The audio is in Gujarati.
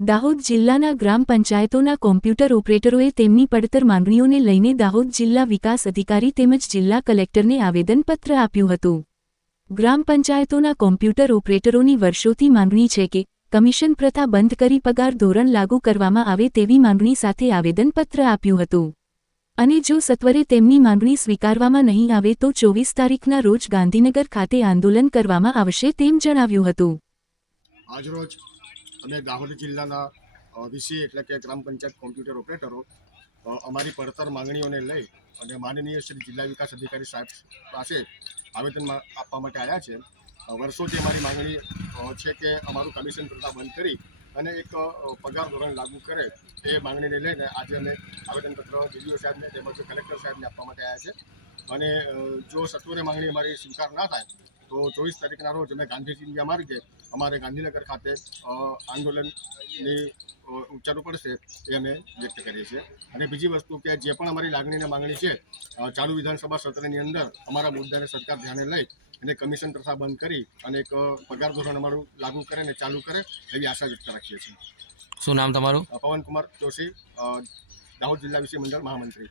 દાહોદ જિલ્લાના ગ્રામ પંચાયતોના કોમ્પ્યુટર ઓપરેટરોએ તેમની પડતર માંગણીઓને લઈને દાહોદ જિલ્લા વિકાસ અધિકારી તેમજ જિલ્લા કલેક્ટરને આવેદનપત્ર આપ્યું હતું. ગ્રામ પંચાયતોના કોમ્પ્યુટર ઓપરેટરોની વર્ષોથી માંગણી છે કે કમિશન પ્રથા બંધ કરી પગાર ધોરણ લાગુ કરવામાં આવે તેવી માંગણી સાથે આવેદનપત્ર આપ્યું હતું. અને જો સત્વરે તેમની માંગણી સ્વીકારવામાં નહીં આવે તો ચોવીસ તારીખના રોજ ગાંધીનગર ખાતે આંદોલન કરવામાં આવશે તેમ જણાવ્યું હતું. આજરોજ અમે દાહોદ જિલ્લાના વીસી એટલે કે ગ્રામ પંચાયત કોમ્પ્યુટર ઓપરેટરો અમારી પડતર માંગણીઓને લઈ અને માનનીય શ્રી જિલ્લા વિકાસ અધિકારી સાહેબ પાસે આવેદન આપવા માટે આવ્યા છે. વર્ષોથી અમારી માંગણી છે કે અમારું કમિશન પ્રથા બંધ કરી અને એક પગાર ધોરણ લાગુ કરે એ માંગણીને લઈને આજે અમે આવેદનપત્ર ડીડીઓ સાહેબને તેમજ કલેક્ટર સાહેબને આપવા માટે આવ્યા છે. અને જો સત્વરે માંગણી અમારી સ્વીકાર ના થાય તો ચોવીસ તારીખના રોજ અમે ગાંધીજી ઇન્ડિયા માર્ગે અમારે ગાંધીનગર ખાતે આંદોલનની ઉચ્ચારવું પડશે એ અમે વ્યક્ત કરીએ છીએ. અને બીજી વસ્તુ કે જે પણ અમારી લાગણી અને માંગણી છે ચાલુ વિધાનસભા સત્રની અંદર અમારા મુદ્દાને સરકાર ધ્યાને લઈ અને કમિશન પ્રથા બંધ કરી અને એક પગાર ધોરણ અમારું લાગુ કરે અને ચાલુ કરે એવી આશા વ્યક્ત રાખીએ છીએ. શું નામ તમારું? પવનકુમાર જોશી દાહોદ જિલ્લા વિષય મંડળ મહામંત્રી.